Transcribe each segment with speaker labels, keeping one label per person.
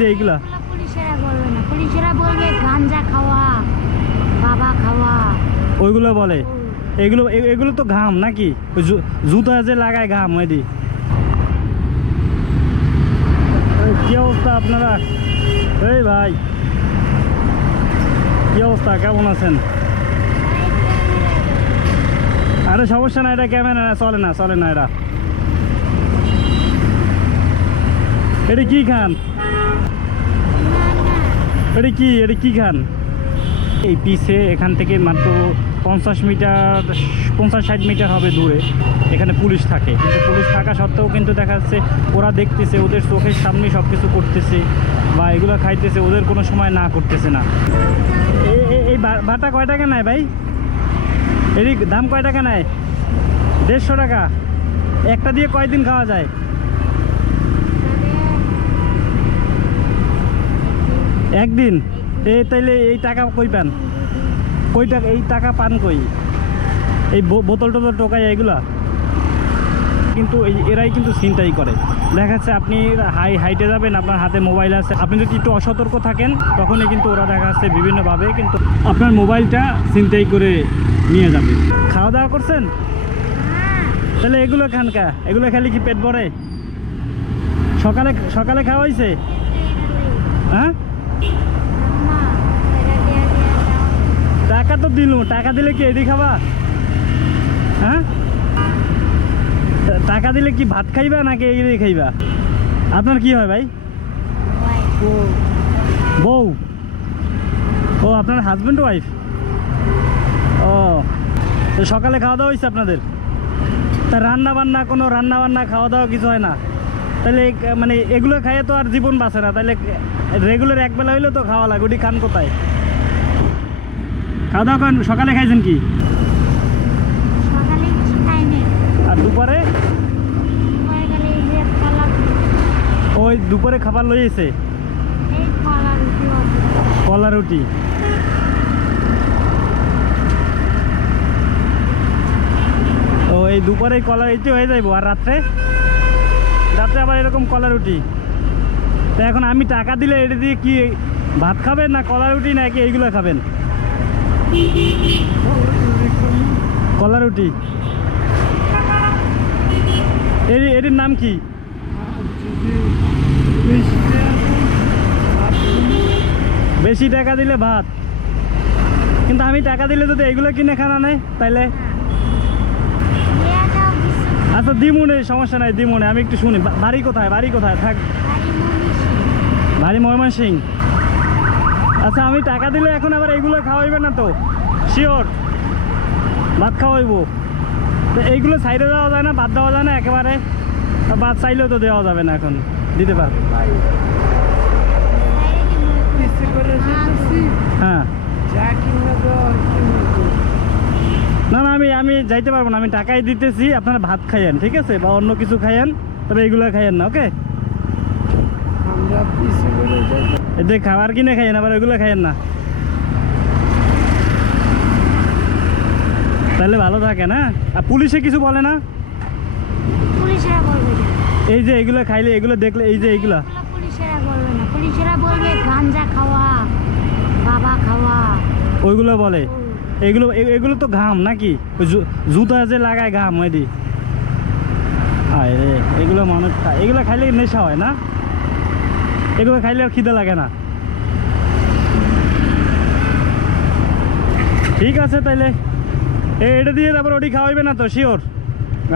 Speaker 1: যে এইগুলা?
Speaker 2: এগুলো পুলিশেরা বলবে না। পুলিশেরা বলবে গাঞ্জা খাওয়া বাবা খাওয়া।
Speaker 1: ওইগুলো বলে। এগুলো এগুলো তো ঘাম নাকি? জুতা যে লাগায় ঘাম ওইদি কি অবস্থা আপনারা? এই ভাই কি অবস্থা? কেমন আছেন? আরে সমস্যা না এটা ক্যামেরা চলে না চলে না এটা এটা কি খান? এটা কি? এটা কি খান এই পিছে এখান থেকে মাত্র পঞ্চাশ মিটার, পঞ্চাশ ষাট মিটার হবে দূরে। এখানে পুলিশ থাকে। কিন্তু পুলিশ থাকা সত্ত্বেও কিন্তু দেখা যাচ্ছে ওরা দেখতেছে, ওদের চোখের সামনে সব কিছু করতেছে বা এগুলো খাইতেছে, ওদের কোনো সময় না করতেছে না। এই- বাটা কয় টাকা নেয় ভাই? এর দাম কয় টাকা নেয় দেড়শো টাকা। একটা দিয়ে কয়দিন খাওয়া যায়? একদিন? এই তাইলে এই টাকা কই পান? কই টাকা, এই টাকা পান কই? এই বোতল টোতল টোকাই এগুলা? কিন্তু এই- এরাই কিন্তু চিন্তাই করে। দেখা যাচ্ছে আপনি হাই, হাইটে যাবেন, আপনার হাতে মোবাইল আছে। আপনি যদি একটু অসতর্ক থাকেন, তখনই কিন্তু ওরা দেখা যাচ্ছে বিভিন্নভাবে কিন্তু আপনার মোবাইলটা চিন্তাই করে নিয়ে যাবে। খাওয়া দাওয়া করছেন? তাহলে এগুলো খানকা এগুলো খেলে কি পেট ভরে? সকালে সকালে খাওয়া হয়েছে হ্যাঁ? টাকা তো দিলু, টাকা দিলে কি এডি খাবা? হ্যাঁ? টাকা দিলে কি ভাত খাইবা নাকি এগুলি খাইবা? আপনার কি হয় ভাই? বউ। ও, আপনার হাজব্যান্ড ওয়াইফ ও সকালে খাওয়া দাওয়া হয়েছে আপনাদের? তা রান্না বান্না, কোনো রান্না বান্না, খাওয়া দাওয়া কিছু হয় না? তাহলে মানে এগুলো খাইয়ে তো আর জীবন বাঁচে না। তাহলে রেগুলার একবেলা হইলে তো খাওয়া লাগে ওটি খান কোথায়? খাওয়া দাওয়া করেন সকালে খাইছেন কি? আর দুপুরে? ওই দুপুরে খাবার লইয়েছে
Speaker 2: কলা রুটি।
Speaker 1: ও এই দুপুরে কলা রুটি হয়ে যাইবো। আর রাত্রে? রাত্রে আবার এরকম কলা রুটি। তো এখন আমি টাকা দিলে এটা দিয়ে কি ভাত খাবেন না কলা রুটি নাকি এইগুলো খাবেন? কলা রুটি। এর এটির নাম কি? বেশি টাকা দিলে ভাত। কিন্তু আমি টাকা দিলে যদি এগুলো কিনে খানা নেই তাইলে আচ্ছা দিমুনে সমস্যা নাই দিমুনে। আমি একটু শুনি। বাড়ি কোথায়? বাড়ি কোথায়? থাক।
Speaker 2: বাড়ি মনীষী
Speaker 1: সিং আচ্ছা আমি টাকা দিলে এখন আবার এইগুলো খাওয়াইবে না তো? শিওর ভাত খাওয়াইবো। তো এইগুলো সাইডে দেওয়া যায় না ভাত দেওয়া যায় না একেবারে ভাত চাইলেও তো দেওয়া যাবে না এখন। দিতে পারবে। হ্যাঁ না না আমি যাইতে পারব না আমি টাকাই দিতেছি আপনারা ভাত খাইয়েন ঠিক আছে? বা অন্য কিছু খাইয়েন তবে এগুলো খাইয়েন না ওকে? এতে খাবার কিনে খাইয়েন আবার এগুলো খাইয়েন না। তাহলে ভালো থাকে না আর পুলিশে কিছু বলে না? এই যে এগুলো খাইলে এগুলো দেখলে এই যে এইগুলা।
Speaker 2: এগুলো পুলিশেরা বলবে গাঞ্জা খাওয়া বাবা খাওয়া।
Speaker 1: ওইগুলো বলে। এগুলো এগুলো তো ঘাম নাকি? ওই জুতা যে লাগায় ঘাম ওইদি আয় রে, এগুলো মানুষ খায় এগুলো খাইলে নেশা হয় না? এগুলো খাইলে আর খিদে লাগে না। ঠিক আছে তাইলে। এটা দিয়ে তারপর ওটি খাওয়াইবে না তো, শিওর?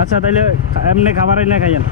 Speaker 1: আচ্ছা তাইলে এমনি খাবার এনে খাইয়েন।